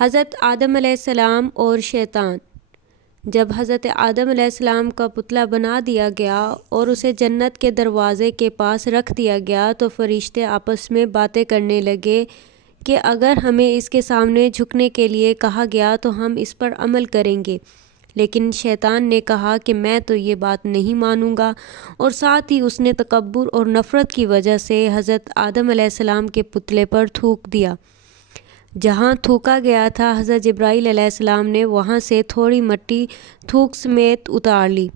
حضرت آدم علیہ السلام اور شیطان۔ جب حضرت آدم علیہ السلام کا پتلا بنا دیا گیا اور اسے جنت کے دروازے کے پاس رکھ دیا گیا تو فرشتے آپس میں باتیں کرنے لگے کہ اگر ہمیں اس کے سامنے جھکنے کے لیے کہا گیا تو ہم اس پر عمل کریں گے، لیکن شیطان نے کہا کہ میں تو یہ بات نہیں مانوں گا، اور ساتھ ہی اس نے تکبر اور نفرت کی وجہ سے حضرت آدم علیہ السلام کے پتلے پر تھوک دیا۔ جہاں تھوکا گیا تھا حضرت جبرائیل علیہ السلام نے وہاں سے تھوڑی مٹی تھوک سمیت اتار لی۔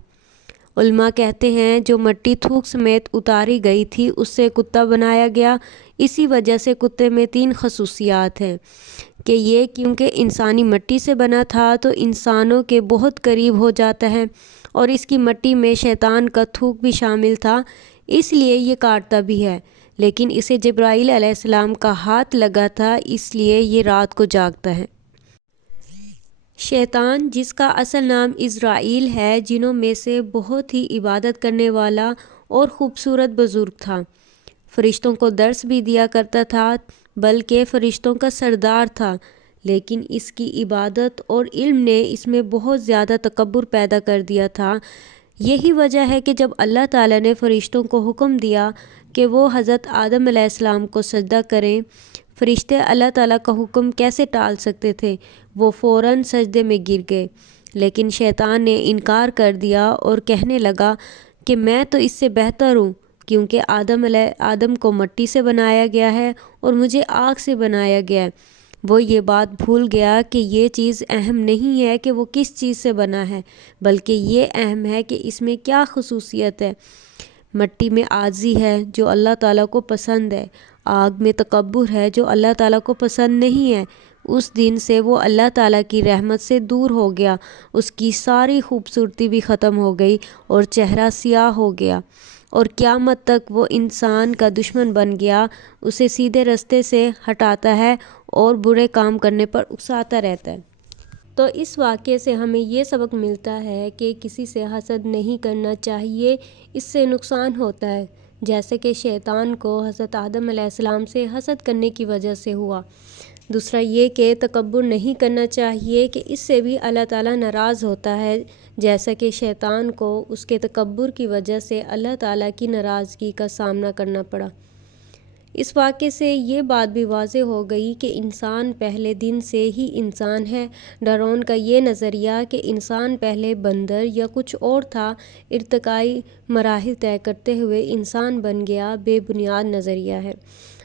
علماء کہتے ہیں جو مٹی تھوک سمیت اتاری گئی تھی اس سے کتا بنایا گیا۔ اسی وجہ سے کتے میں 3 خصوصیات ہیں کہ یہ کیونکہ انسانی مٹی سے بنا تھا تو انسانوں کے بہت قریب ہو جاتا ہے، اور اس کی مٹی میں شیطان کا تھوک بھی شامل تھا، اس لیے یہ کاٹتا بھی ہے، لیکن اسے جبرائیل علیہ السلام کا ہاتھ لگا تھا اس لیے یہ رات کو جاگتا ہے۔ شیطان، جس کا اصل نام عزرائیل ہے، جنوں میں سے بہت ہی عبادت کرنے والا اور خوبصورت بزرگ تھا، فرشتوں کو درس بھی دیا کرتا تھا، بلکہ فرشتوں کا سردار تھا، لیکن اس کی عبادت اور علم نے اس میں بہت زیادہ تکبر پیدا کر دیا تھا۔ یہی وجہ ہے کہ جب اللہ تعالیٰ نے فرشتوں کو حکم دیا کہ وہ حضرت آدم علیہ السلام کو سجدہ کریں، فرشتے اللہ تعالیٰ کا حکم کیسے ٹال سکتے تھے؟ وہ فوراً سجدے میں گر گئے، لیکن شیطان نے انکار کر دیا اور کہنے لگا کہ میں تو اس سے بہتر ہوں، کیونکہ آدم کو مٹی سے بنایا گیا ہے اور مجھے آگ سے بنایا گیا ہے۔ وہ یہ بات بھول گیا کہ یہ چیز اہم نہیں ہے کہ وہ کس چیز سے بنا ہے، بلکہ یہ اہم ہے کہ اس میں کیا خصوصیت ہے۔ مٹی میں عاجزی ہے جو اللہ تعالیٰ کو پسند ہے، آگ میں تکبر ہے جو اللہ تعالیٰ کو پسند نہیں ہے۔ اس دن سے وہ اللہ تعالیٰ کی رحمت سے دور ہو گیا، اس کی ساری خوبصورتی بھی ختم ہو گئی اور چہرہ سیاہ ہو گیا، اور قیامت تک وہ انسان کا دشمن بن گیا، اسے سیدھے راستے سے ہٹاتا ہے اور برے کام کرنے پر اکساتا رہتا ہے۔ تو اس واقعے سے ہمیں یہ سبق ملتا ہے کہ کسی سے حسد نہیں کرنا چاہیے، اس سے نقصان ہوتا ہے، جیسے کہ شیطان کو حضرت آدم علیہ السلام سے حسد کرنے کی وجہ سے ہوا۔ دوسرا یہ کہ تکبر نہیں کرنا چاہیے کہ اس سے بھی اللہ تعالیٰ ناراض ہوتا ہے، جیسا کہ شیطان کو اس کے تکبر کی وجہ سے اللہ تعالیٰ کی ناراضگی کا سامنا کرنا پڑا۔ اس واقعے سے یہ بات بھی واضح ہو گئی کہ انسان پہلے دن سے ہی انسان ہے۔ ڈارون کا یہ نظریہ کہ انسان پہلے بندر یا کچھ اور تھا، ارتقائی مراحل طے کرتے ہوئے انسان بن گیا، بے بنیاد نظریہ ہے۔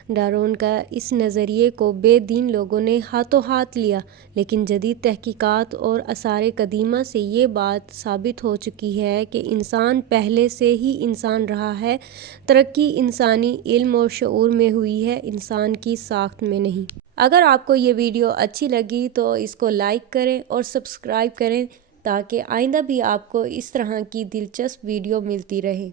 ڈارون کا اس نظریے کو بے دین لوگوں نے ہاتھوں ہاتھ لیا، لیکن جدید تحقیقات اور آثار قدیمہ سے یہ بات ثابت ہو چکی ہے کہ انسان پہلے سے ہی انسان رہا ہے۔ ترقی انسانی علم اور شعور میں ہوئی ہے، انسان کی ساخت میں نہیں۔ اگر آپ کو یہ ویڈیو اچھی لگی تو اس کو لائک کریں اور سبسکرائب کریں تاکہ آئندہ بھی آپ کو اس طرح کی دلچسپ ویڈیو ملتی رہے۔